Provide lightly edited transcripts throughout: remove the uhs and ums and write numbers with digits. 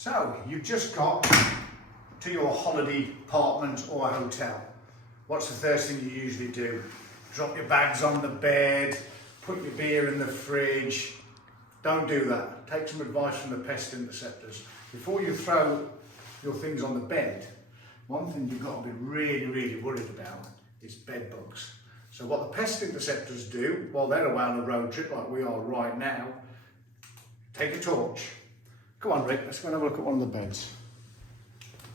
So, you've just got to your holiday apartment or a hotel. What's the first thing you usually do? Drop your bags on the bed, put your beer in the fridge. Don't do that. Take some advice from the pest interceptors. Before you throw your things on the bed, one thing you've got to be really worried about is bed bugs. So what the pest interceptors do, while they're away on a road trip like we are right now, take a torch. Come on, Rick, let's go and have a look at one of the beds.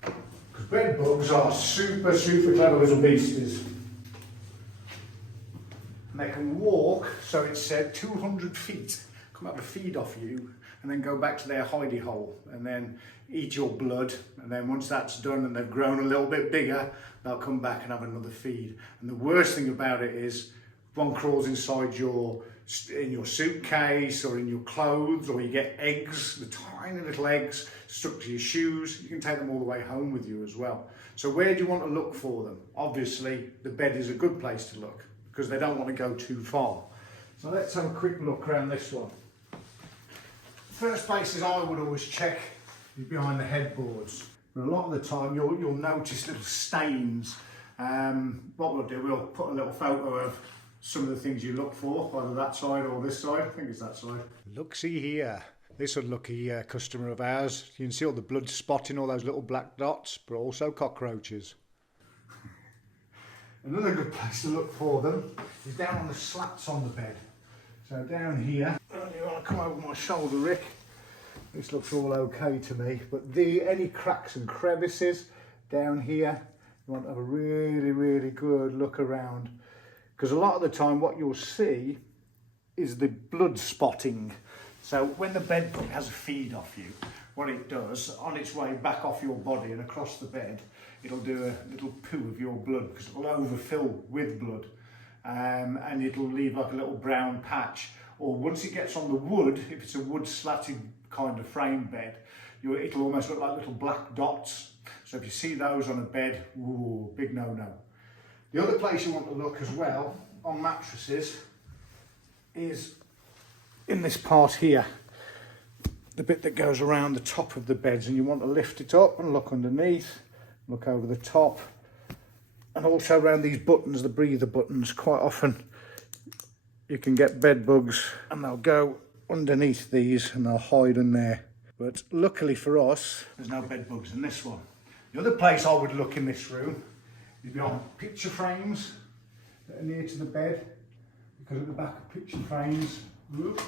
Because bed bugs are super clever little beasties. And they can walk, so it's said, 200 feet. Come have a feed off you and then go back to their hidey hole and then eat your blood. And then once that's done and they've grown a little bit bigger, they'll come back and have another feed. And the worst thing about it is one crawls inside in your suitcase or in your clothes, or you get eggs, the tiny little eggs stuck to your shoes. You can take them all the way home with you as well. So where do you want to look for them? Obviously, the bed is a good place to look because they don't want to go too far. So let's have a quick look around this one. First places I would always check is behind the headboards. But a lot of the time you'll notice little stains. What we'll do, we'll put a little photo of some of the things you look for, either that side or this side. I think it's that side. Look, see here. This unlucky customer of ours. You can see all the blood spotting, all those little black dots, but also cockroaches. Another good place to look for them is down on the slats on the bed. So down here, you want to come over my shoulder, Rick. This looks all okay to me, but any cracks and crevices down here, you want to have a really good look around. Because a lot of the time what you'll see is the blood spotting. So when the bed bug has a feed off you, what it does, on its way back off your body and across the bed, it'll do a little poo of your blood because it'll overfill with blood. And it'll leave like a little brown patch. Or once it gets on the wood, if it's a wood slatted kind of frame bed, it'll almost look like little black dots. So if you see those on a bed, ooh, big no-no. The other place you want to look as well on mattresses is in this part here, the bit that goes around the top of the beds, and you want to lift it up and look underneath, look over the top, and also around these buttons, the breather buttons. Quite often you can get bed bugs and they'll go underneath these and they'll hide in there. But luckily for us, there's no bed bugs in this one. The other place I would look in this room is behind picture frames that are near to the bed, because at the back of picture frames, look,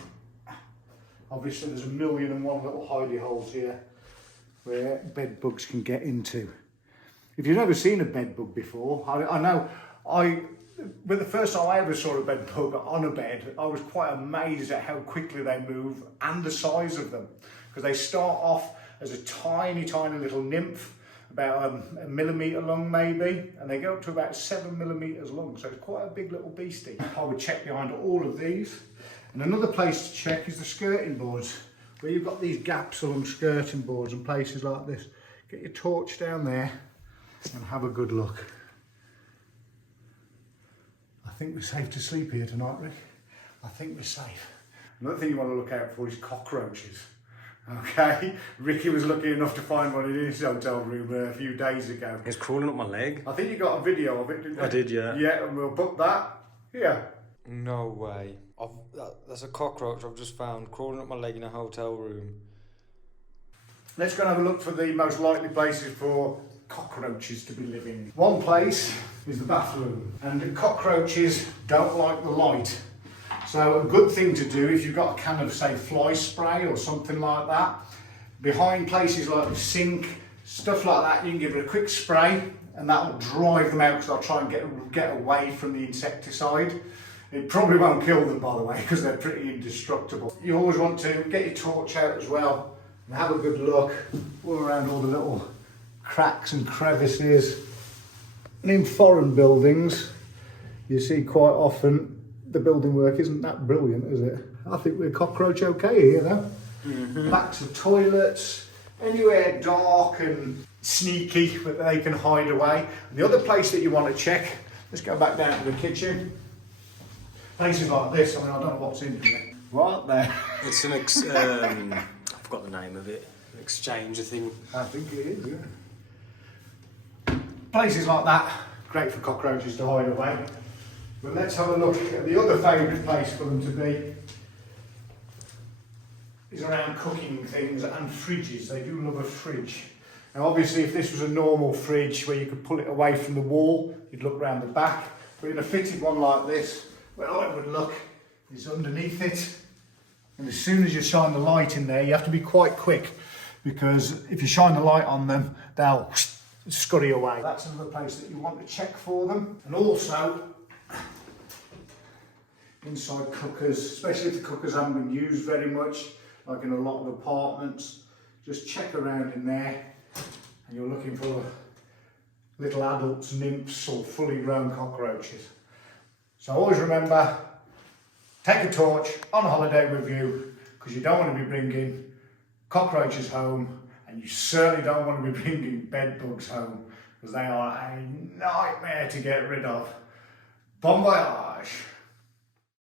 obviously there's 1,000,001 little hidey holes here where bed bugs can get into. If you've never seen a bed bug before, I know, but the first time I ever saw a bed bug on a bed, I was quite amazed at how quickly they move and the size of them. Because they start off as a tiny little nymph, about a millimetre long maybe, and they go up to about 7 millimetres long, so it's quite a big little beastie. I would check behind all of these. And another place to check is the skirting boards, where you've got these gaps along skirting boards and places like this. Get your torch down there and have a good look. I think we're safe to sleep here tonight, Rick. I think we're safe. Another thing you want to look out for is cockroaches. Okay, Ricky was lucky enough to find one in his hotel room a few days ago. It's crawling up my leg. I think you got a video of it, didn't you? I did, yeah. Yeah, and we'll put that here. No way. That's a cockroach I've just found crawling up my leg in a hotel room. Let's go and have a look for the most likely places for cockroaches to be living. One place is the bathroom, and the cockroaches don't like the light. So a good thing to do, if you've got a can of, say, fly spray or something like that, behind places like the sink, stuff like that, you can give it a quick spray and that will drive them out, because they'll try and get away from the insecticide. It probably won't kill them, by the way, because they're pretty indestructible. You always want to get your torch out as well and have a good look all around all the little cracks and crevices. And in foreign buildings, you see quite often the building work isn't that brilliant, is it? I think we're cockroach okay here though. Mm-hmm. Backs of toilets, anywhere dark and sneaky that they can hide away. And the other place that you want to check, let's go back down to the kitchen. Places like this, I mean, I don't know what's in here. What there? It's an I forgot the name of it. exchange a thing. I think it is, yeah. Places like that, great for cockroaches to hide away. But let's have a look at the other favourite place for them to be. Is around cooking things and fridges. They do love a fridge. Now obviously if this was a normal fridge where you could pull it away from the wall, you'd look round the back. But in a fitted one like this, where I would look is underneath it. And as soon as you shine the light in there, you have to be quite quick, because if you shine the light on them, they'll scurry away. That's another place that you want to check for them. And also, inside cookers, especially if the cookers haven't been used very much, like in a lot of apartments, just check around in there and you're looking for little adults, nymphs or fully grown cockroaches. So always remember, take a torch on holiday with you, because you don't want to be bringing cockroaches home, and you certainly don't want to be bringing bed bugs home, because they are a nightmare to get rid of. Bon voyage!